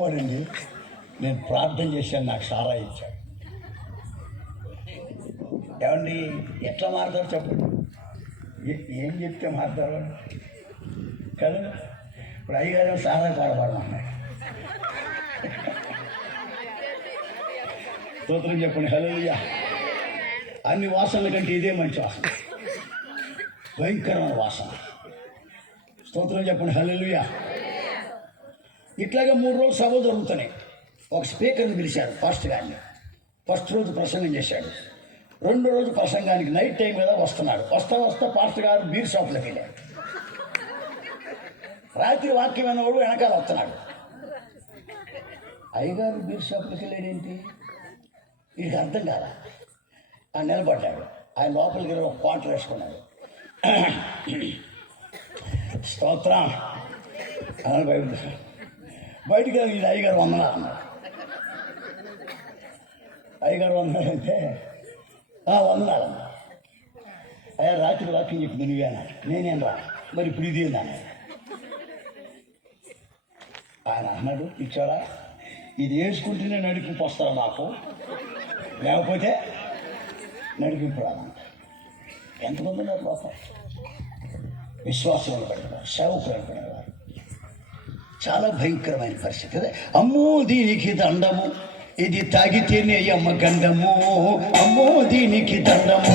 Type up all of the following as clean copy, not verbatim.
పోనండి, నేను ప్రార్థన చేశాను, నాకు సారా ఇచ్చాడు. ఏమండి ఎట్లా మారుతారు చెప్పండి? ఏం చెప్తే మారుతారు కదా? ఇప్పుడు అయ్యగారు సారా పాడమన్నాడు. స్తోత్రం చెప్పండి. హల్లెలూయా. అన్ని వాసనల కంటే ఇదే మంచి వాసన, భయంకరమైన వాసన. స్తోత్రం చెప్పండి. హల్లెలూయా. ఇట్లాగే 3 రోజులు సభ జరుగుతున్నాయి. ఒక స్పీకర్ని పిలిచాడు, పాస్టర్ గారిని. ఫస్ట్ రోజు ప్రసంగం చేశాడు. 2వ రోజు ప్రసంగానికి నైట్ టైం మీద వస్తున్నాడు. వస్తా పాస్టర్ గారు బీర్ షాప్లోకి వెళ్ళాడు. రాత్రి వాక్యం అన్నవాడు వెనకాల వస్తున్నాడు. అయ్యగారు బీర్ షాప్లోకి వెళ్ళాడేంటి, వీడికి అర్థం కాదా. ఆయన నిలబడ్డాడు. ఆయన లోపలికి వెళ్ళి ఒక క్వార్టర్ వేసుకున్నాడు. స్తోత్రం బయటికి వెళ్ళి ఇది అయ్యగారు వందనాలు అన్నాడు. అయ్యగారు వందనాలంటే వందనాలు అన్నా. అయ్యా రాత్రి వాక్యం చెప్పింది నువ్వేనా? నేనేం రా, మరి ఇప్పుడు ఇది ఏందన్నా. ఆయన అన్నాడు, ఇచ్చాడా ఇది వేసుకుంటేనే నడిపింపు వస్తారా నాకు, లేకపోతే నడిపింపు రాదంట. ఎంతమంది ఉన్నారు లోపల? విశ్వాసం అనుకునేవారు, సేవకులు అనుకునేవారు. చాలా భయంకరమైన పరిస్థితి. అదే అమ్మో దీనికి దండము, ఇది తాగితేనే అమ్మ గండము, అమ్మో దీనికి దండము.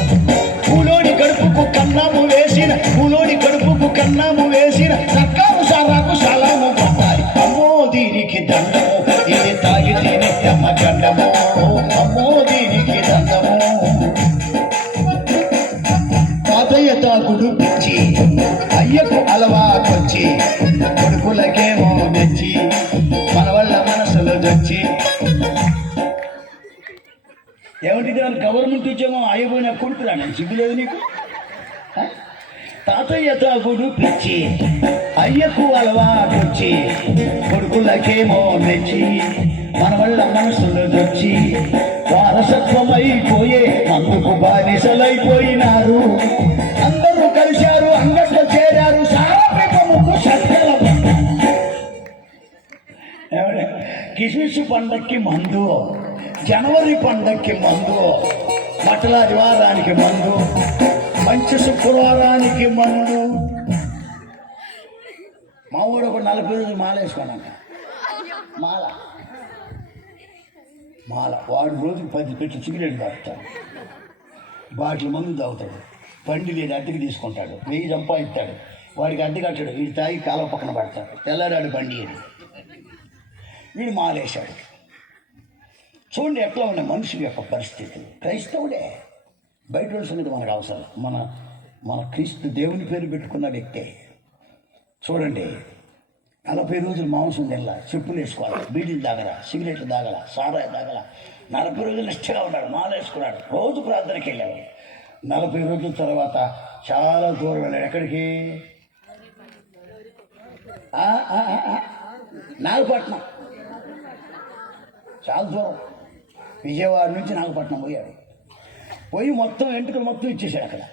పూలోడి కడుపుకు కన్నాము వేసిన, పూలోడి కడుపుకు కన్నాము వేసిన, సక్కాము సారాకు సలాము పట్టాలి. అమ్మో దీనికి దండము, ఇది తాగితేనే అమ్మ గండము, అమ్మో దీనికి దండము. తాతయ్య తాగుడు పిచ్చి, అయ్యకు అలవాటొచ్చి, కొడుకులకేమో మెచ్చి, మన వల్ల మనసులో దొచ్చి. ఏమిటి గవర్నమెంట్ ఉద్యోగం అయిపోయిన కొడుకురాను, సిగ్గులేదు నీకు? తాతయ్య తాగుడు పిచ్చి, అయ్యకు అలవాటొచ్చి, కొడుకులకేమో మెచ్చి, మన వల్ల మనసులో దొచ్చి, వారసత్వం అయిపోయే అందుకు బానిసలైపోయినారు. అందరూ కలిశారు, అంగట్లో చేరారు, సారాకు సత్యాల. కిస్మిస్ పండక్కి మందు, జనవరి పండక్కి మందు, మటలాది వారానికి మందు, మంచి శుక్రవారానికి మందు. మా ఊరు ఒక 40 రోజులు మాల వేసుకున్నాను. మాల వాడు రోజుకి 10 పెట్టి సిగరెట్ తాగుతాడు, బాటిల్ మందు తాగుతాడు, బండి లేని అద్దెకి తీసుకుంటాడు, 1000 సంపాదిస్తాడు, వాడికి అద్దె కట్టాడు, వీడు తాగి కాలం పక్కన పడతాడు, తెల్లారాడు బండి అని. వీడు మాలేశాడు. చూడండి ఎట్లా ఉన్నాయి మనుషుల యొక్క పరిస్థితులు. క్రైస్తవుడే, బయట వాళ్ళ సంగతి మనకు అవసరం. మన క్రీస్తు దేవుని పేరు పెట్టుకున్న వ్యక్తే. చూడండి 40 రోజులు మాంసం తినలా, చెప్పులు వేసుకోవాలి, బీడీలు తాగల, సిగరెట్లు తాగల, సారాయి తాగల. 40 రోజులు నిష్ఠగా ఉన్నాడు, మాల వేసుకున్నాడు, రోజు ప్రార్థనకి వెళ్ళాడు. 40 రోజుల తర్వాత చాలా దూరం వెళ్ళాడు. ఎక్కడికి? నాగపట్నం. చాలా దూరం, విజయవాడ నుంచి నాగపట్నం పోయాడు. పోయి మొత్తం ఎంటుకలు మొత్తం ఇచ్చేసాడు అక్కడ.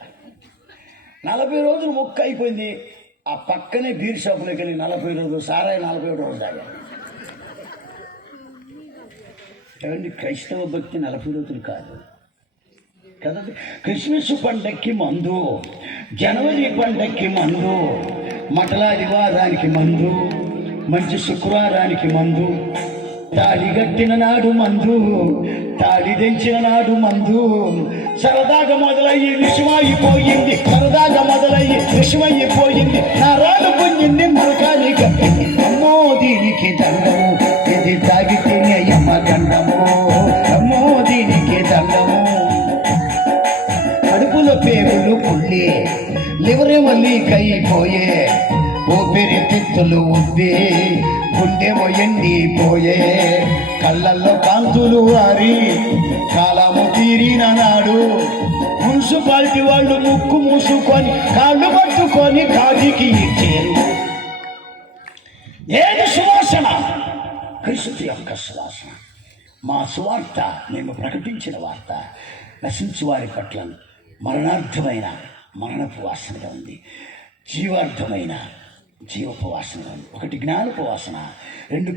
40 రోజులు మొక్క అయిపోయింది. ఆ పక్కనే బీర్ షాపులోకి వెళ్ళి 40 రోజులు సారాయి 41 రోజు తాగాడు. ఏమండి క్రైస్తవ భక్తి 40 రోజులు కాదు కదండి. క్రిస్మస్ పండక్కి మందు, జనవరి పండక్కి మందు, మటలాది వారానికి మందు, మంచి శుక్రవారానికి మందు, తాళి కట్టిన నాడు మందు, తాళి దించిన నాడు మందు. సరదాగా మొదలయ్యి విషమైపోయింది, సరదాగా మొదలయ్యి విషమైపోయింది, నా రాళ్ళు పొంగింది మరకాలి కట్టింది. అమ్మో దీనికి దండము, ఇది తాగితేనే అమ్మ గండము, అమ్మో దీనికి దండము. కడుపులో పేగులు పుల్లి, లివరేమో లీక్ అయిపోయే, ఊపిరితిత్తులు ఉబ్బి, గుండెమో ఎండిపోయే, కళ్ళల్లో కాంతులు వారి, కాలము తీరిన నాడు మున్సిపాలిటీ వాళ్ళు ముక్కు మూసుకొని కాళ్ళు పట్టుకొని కాదికి ఇచ్చారు. ఏది సువాసన? క్రీస్తు యొక్క సువాసన. మా సువార్త, మేము ప్రకటించిన వార్త నశించు వారి పట్ల మరణార్థమైన మరణపు వాసనగా ఉంది, జీవార్థమైన జీవపు వాసనగా ఉంది. ఒకటి జ్ఞానపు వాసన, 2